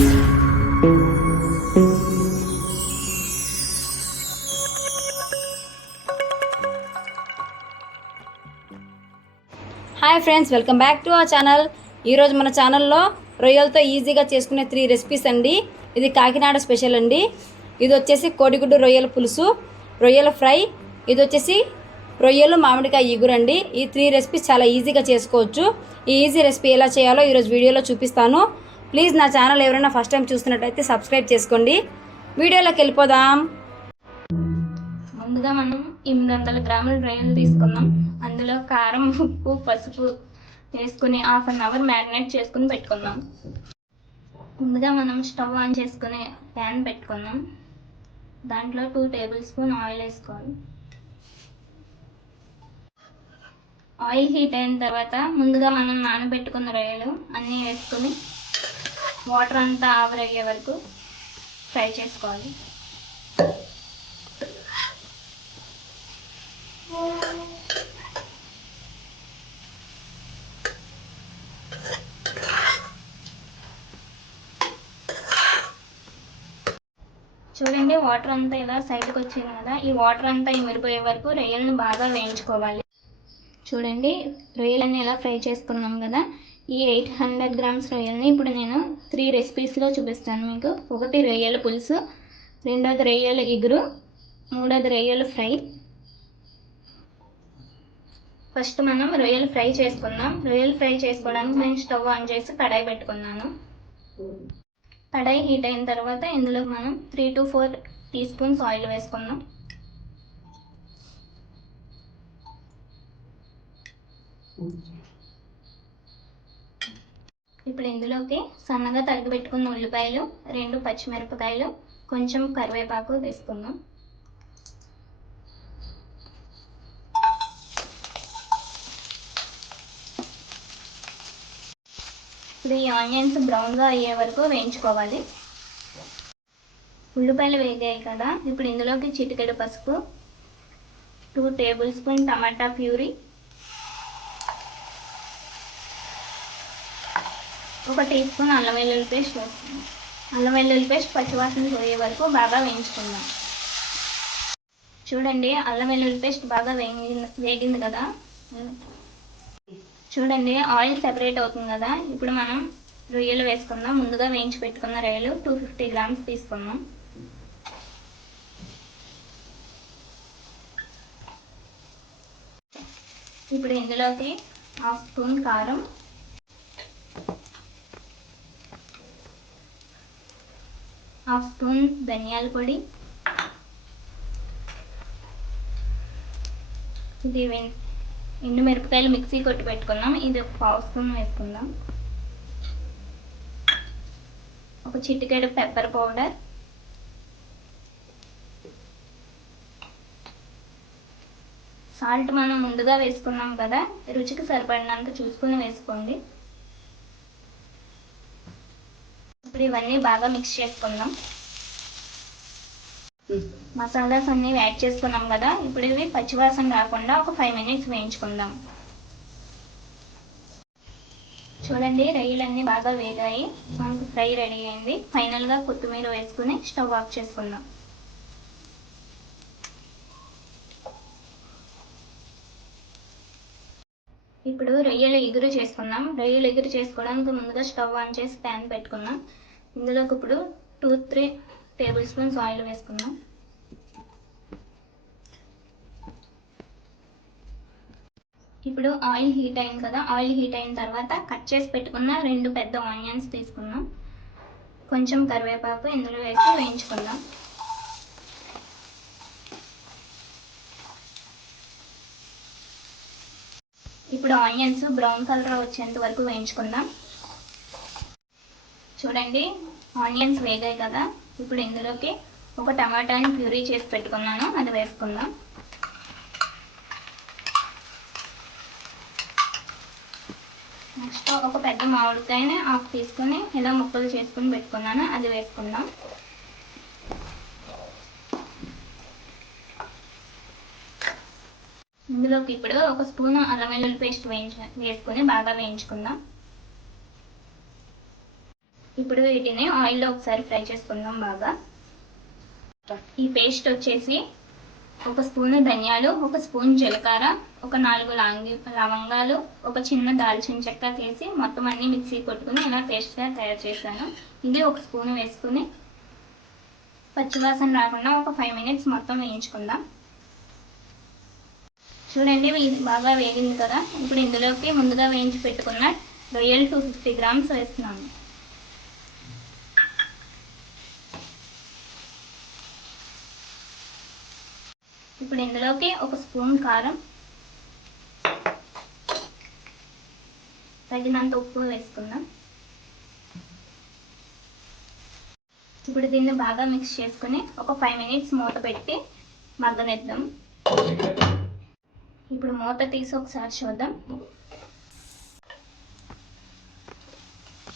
Hi friends, welcome back to our channel. ఈరోజు మన ఛానల్లో రొయ్యలతో ఈజీగా చేసుకునే 3 రెసిపీస్ అండి. ఇది కాకినాడ స్పెషల్ అండి. ఇది వచ్చేసి కోడిగుడ్డు రొయ్యల పులుసు, రొయ్యల ఫ్రై, ఇది వచ్చేసి రొయ్యలు మామిడికాయ ఇగురు అండి. ఈ 3 రెసిపీస్ చాలా ఈజీగా చేసుకోవచ్చు. ఈ ఈజీ రెసిపీ ఎలా చేయాలో ఈరోజు వీడియోలో చూపిస్తాను. ప్లీజ్ నా ఛానల్ ఎవరైనా ఫస్ట్ టైం చూస్తున్నట్టయితే సబ్స్క్రైబ్ చేసుకోండి. వీడియోలోకి వెళ్ళిపోదాం. ముందుగా మనం 800 గ్రాముల రొయ్యలు తీసుకుందాం. అందులో కారం, ఉప్పు, పసుపు వేసుకుని హాఫ్ అన్ అవర్ మ్యారినేట్ చేసుకుని పెట్టుకుందాం. ముందుగా మనం స్టవ్ ఆన్ చేసుకుని ప్యాన్ పెట్టుకుందాం. దాంట్లో 2 టేబుల్ స్పూన్ ఆయిల్ వేసుకోవాలి. ఆయిల్ హీట్ అయిన తర్వాత ముందుగా మనం నానబెట్టుకున్న రొయ్యలు అన్నీ వేసుకుని వాటర్ అంతా ఆవిరయ్యే వరకు ఫ్రై చేసుకోవాలి. చూడండి, వాటర్ అంతా ఇలా సైడ్కి వచ్చింది కదా. ఈ వాటర్ అంతా ఇమిరిపోయే వరకు రొయ్యలను బాగా వేయించుకోవాలి. చూడండి, రొయ్యలన్నీ ఇలా ఫ్రై చేసుకున్నాం కదా. ఈ 800 గ్రామ్స్ రొయ్యలని ఇప్పుడు నేను 3 రెసిపీస్లో చూపిస్తాను మీకు. ఒకటి రొయ్యల పులుసు, రెండోది రొయ్యల ఇగురు, మూడోది రొయ్యల ఫ్రై. ఫస్ట్ మనం రొయ్యలు ఫ్రై చేసుకుందాం. రొయ్యలు ఫ్రై చేసుకోవడానికి నేను స్టవ్ ఆన్ చేసి కడాయి పెట్టుకున్నాను. కడాయి హీట్ అయిన తర్వాత ఇందులో మనం 3 to 4 టీ స్పూన్స్ ఆయిల్ వేసుకుందాం. ఇప్పుడు ఇందులోకి సన్నగా తరిగి పెట్టుకున్న ఉల్లిపాయలు, 2 పచ్చిమిరపకాయలు, కొంచెం కరివేపాకు వేసుకుందాం. ఇప్పుడు ఈ ఆనియన్స్ బ్రౌన్గా అయ్యే వరకు వేయించుకోవాలి. ఉల్లిపాయలు వేగాయి కదా. ఇప్పుడు ఇందులోకి చిటికెడు పసుపు, 2 టేబుల్ స్పూన్ టమాటా ప్యూరీ, 1 టీ స్పూన్ అల్లం వెల్లుల్లి పేస్ట్ వేసుకుందాం. అల్లం వెల్లుల్లి పేస్ట్ పచ్చివాసన పోయే వరకు బాగా వేయించుకుందాం. చూడండి, అల్లం వెల్లుల్లి పేస్ట్ బాగా వేగింది కదా. చూడండి, ఆయిల్ సెపరేట్ అవుతుంది కదా. ఇప్పుడు మనం రొయ్యలు వేసుకుందాం. ముందుగా వేయించి పెట్టుకున్న రొయ్యలు 250 గ్రామ్స్ తీసుకుందాం. ఇప్పుడు ఇందులోకి 1/2 స్పూన్ కారం, 1/2 స్పూన్ ధనియాల పొడి, ఇది ఎండు మిరపకాయలు మిక్సీ కొట్టి పెట్టుకున్నాం. ఇది 1/2 స్పూన్ వేసుకుందాం. ఒక చిటికెడు పెప్పర్ పౌడర్, సాల్ట్ మనం ముందుగా వేసుకున్నాం కదా. రుచికి సరిపడినంత చూసుకుని వేసుకోండి. ఇప్పుడు ఇవన్నీ బాగా మిక్స్ చేసుకుందాం. మసాలాస్ అన్నీ యాడ్ చేసుకున్నాం కదా. ఇప్పుడు ఇవి పచ్చివాసన రాకుండా ఒక 5 మినిట్స్ వేయించుకుందాం. చూడండి, రొయ్యలన్నీ బాగా వేగాయి. మనకు ఫ్రై రెడీ అయింది. ఫైనల్గా కొత్తిమీర వేసుకుని స్టవ్ ఆఫ్ చేసుకుందాం. ఇప్పుడు రొయ్యల ఇగురు చేసుకుందాం. రొయ్యల ఇగురు చేసుకోవడానికి ముందుగా స్టవ్ ఆన్ చేసి ప్యాన్ పెట్టుకుందాం. ఇందులోకి ఇప్పుడు 2-3 టేబుల్ స్పూన్స్ ఆయిల్ వేసుకుందాం. ఇప్పుడు ఆయిల్ హీట్ అయింది కదా. ఆయిల్ హీట్ అయిన తర్వాత కట్ చేసి పెట్టుకున్న 2 పెద్ద ఆనియన్స్ తీసుకుందాం. కొంచెం కరివేపాకు ఇందులో వేసి వేయించుకుందాం. ఇప్పుడు ఆనియన్స్ బ్రౌన్ కలర్ వచ్చేంత వరకు వేయించుకుందాం. చూడండి, ఆనియన్స్ వేగాయి కదా. ఇప్పుడు ఇందులోకి ఒక టమాటాని ప్యూరీ చేసి పెట్టుకున్నాను, అది వేసుకుందాం. నెక్స్ట్ ఒక పెద్ద మామిడికాయని హాఫ్ తీసుకొని ఇలా ముక్కలు చేసుకుని పెట్టుకున్నాను, అది వేసుకుందాం. ఇందులోకి ఇప్పుడు 1 స్పూన్ అల్లం వెల్లుల్లి పేస్ట్ వేసుకొని బాగా వేయించుకుందాం. ఇప్పుడు వీటిని ఆయిల్లో ఒకసారి ఫ్రై చేసుకుందాం బాగా. ఈ పేస్ట్ వచ్చేసి ఒక స్పూన్ ధనియాలు, ఒక స్పూన్ జీలకర్ర, ఒక 4 లవంగాలు, ఒక చిన్న దాల్చిన చెక్క వేసి మొత్తం అన్ని మిక్సీ కొట్టుకుని ఇలా పేస్ట్గా తయారు చేశాను. ఇది ఒక స్పూన్ వేసుకుని పచ్చివాసన రాకుండా ఒక 5 మినిట్స్ మొత్తం వేయించుకుందాం. చూడండి ఇది బాగా వేగింది కదా. ఇప్పుడు ఇందులోకి ముందుగా వేయించి పెట్టుకున్న రొయ్యలు 250 గ్రామ్స్ వేస్తున్నాను. ఇప్పుడు ఇందులోకి ఒక స్పూన్ కారం, తగినంత ఉప్పు వేసుకుందాం. ఇప్పుడు దీన్ని బాగా మిక్స్ చేసుకుని ఒక 5 మినిట్స్ మూత పెట్టి మగ్గనిద్దాం. ఇప్పుడు మూత తీసి ఒకసారి చూద్దాం.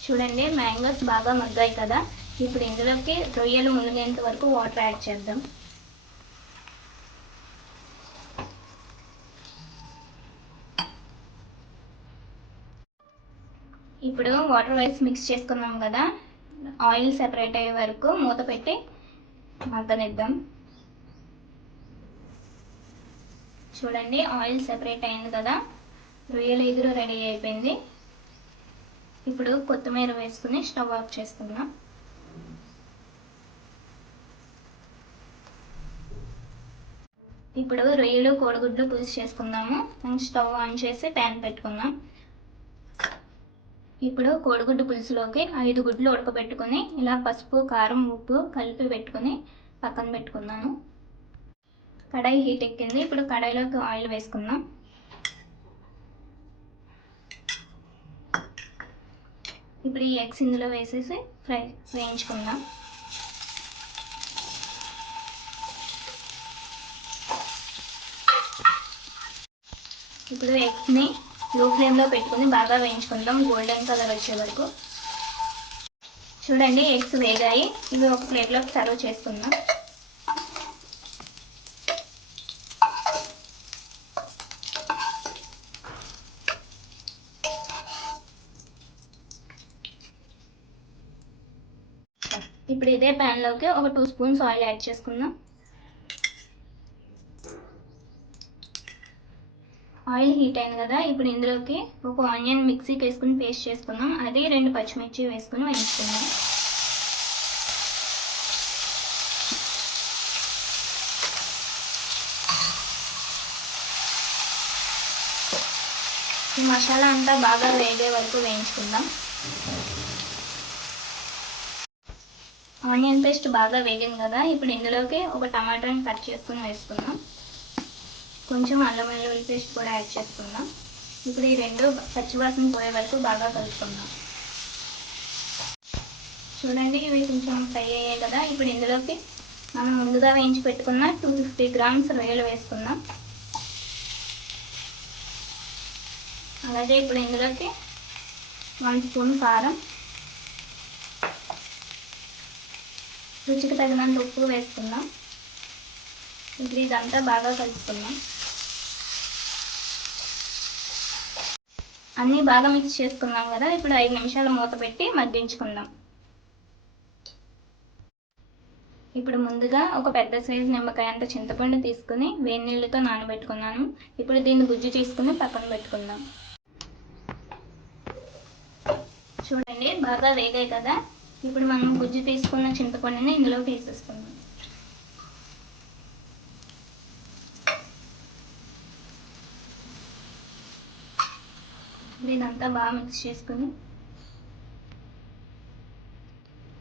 చూడండి మ్యాంగోస్ బాగా మగ్గాయి కదా. ఇప్పుడు ఇందులోకి రొయ్యలు మునిగేంత వరకు వాటర్ యాడ్ చేద్దాం. ఇప్పుడు వాటర్ వేసి మిక్స్ చేసుకున్నాం కదా, ఆయిల్ సెపరేట్ అయ్యే వరకు మూత పెట్టి మగ్గనిద్దాం. చూడండి ఆయిల్ సెపరేట్ అయింది కదా, రొయ్యల ఎగురు రెడీ అయిపోయింది. ఇప్పుడు కొత్తిమీర వేసుకుని స్టవ్ ఆఫ్ చేసుకుందాం. ఇప్పుడు రొయ్యలు కోడిగుడ్లు పులుసు చేసుకుందాము. స్టవ్ ఆన్ చేసి ప్యాన్ పెట్టుకుందాం. ఇప్పుడు కోడిగుడ్డు పులుసులోకి 5 గుడ్లు ఉడకబెట్టుకుని ఇలా పసుపు, కారం, ఉప్పు కలిపి పెట్టుకుని పక్కన పెట్టుకుందాము. కడాయి హీట్ ఎక్కింది. ఇప్పుడు కడాయిలోకి ఆయిల్ వేసుకుందాం. ఇప్పుడు ఈ ఎగ్స్ ఇందులో వేసేసి వేయించుకుందాం. ఇప్పుడు ఎగ్స్ని లో ఫ్లేమ్లో పెట్టుకుని బాగా వేయించుకుందాం గోల్డెన్ కలర్ వచ్చే వరకు. చూడండి ఎగ్స్ వేగాయి. ఇవి ఒక ప్లేట్లోకి సర్వ్ చేసుకుందాం. ఇప్పుడు ఇదే ప్యాన్లోకి ఒక 2 స్పూన్స్ ఆయిల్ యాడ్ చేసుకుందాం. ఆయిల్ హీట్ అయింది కదా, ఇప్పుడు ఇందులోకి ఒక ఆనియన్ మిక్సీకి వేసుకుని పేస్ట్ చేసుకుందాం. అది 2 పచ్చిమిర్చి వేసుకుని వేయించుకుందాం. ఈ మసాలా అంతా బాగా వేగే వరకు వేయించుకుందాం. ఆనియన్ పేస్ట్ బాగా వేగింది కదా, ఇప్పుడు ఇందులోకి ఒక టమాటాని కట్ చేసుకుని వేసుకుందాం. కొంచెం అల్లం వెల్లుల్లి పేస్ట్ కూడా యాడ్ చేసుకుందాం. ఇప్పుడు ఈ 2 పచ్చివాసన పోయే వరకు బాగా కలుపుకుందాం. చూడండి ఇవి కొంచెం ఫ్రై అయ్యాయి కదా, ఇప్పుడు ఇందులోకి మనం ముందుగా వేయించి పెట్టుకున్న 250 గ్రామ్స్ రొయ్యలు వేసుకుందాం. అలాగే ఇప్పుడు ఇందులోకి 1 స్పూన్ కారం, రుచికి తగినంత ఉప్పు వేసుకుందాం. ఇప్పుడు ఇదంతా బాగా కలుపుకుందాం. అన్నీ బాగా మిక్స్ చేసుకున్నాం కదా, ఇప్పుడు 5 నిమిషాలు మూత పెట్టి మగ్గించుకుందాం. ఇప్పుడు ముందుగా ఒక పెద్ద సైజు నిమ్మకాయ అంత చింతపండు తీసుకుని వేడి నీళ్ళతో నానబెట్టుకున్నాను. ఇప్పుడు దీన్ని గుజ్జు తీసుకుని పక్కన పెట్టుకుందాం. చూడండి బాగా వేగాయి కదా, ఇప్పుడు మనం గుజ్జు తీసుకున్న చింతపండుని ఇందులో వేసేసుకుందాం. ఇదంతా బాగా మిక్స్ చేసుకుని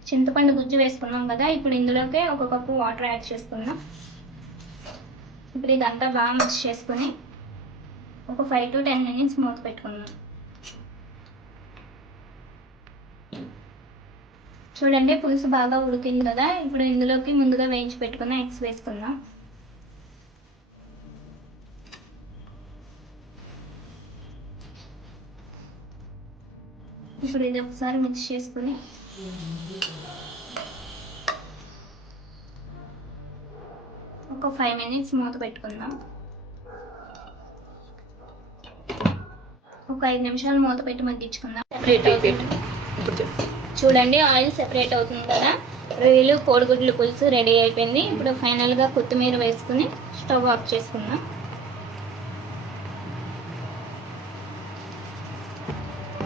చింతపండు గుజ్జు వేసుకున్నాం కదా, ఇప్పుడు ఇందులోకి 1 కప్పు వాటర్ యాడ్ చేసుకుందాం. ఇప్పుడు ఇదంతా బాగా మిక్స్ చేసుకుని ఒక 5 to 10 మినిట్స్ మూత పెట్టుకుందాం. చూడండి పులుసు బాగా ఉడికింది కదా, ఇప్పుడు ఇందులోకి ముందుగా వేయించి పెట్టుకున్న ఎగ్స్ వేసుకుందాం. ఇప్పుడు ఇది ఒకసారి మిక్స్ చేసుకుని ఒక 5 మినిట్స్ మూత పెట్టుకుందాం. ఒక 5 నిమిషాలు మూత పెట్టి మగ్గించుకుందాం. చూడండి ఆయిల్ సెపరేట్ అవుతుంది కదా. రొయ్యలు కోడిగుడ్లు పులుసు రెడీ అయిపోయింది. ఇప్పుడు ఫైనల్గా కొత్తిమీర వేసుకుని స్టవ్ ఆఫ్ చేసుకుందాం.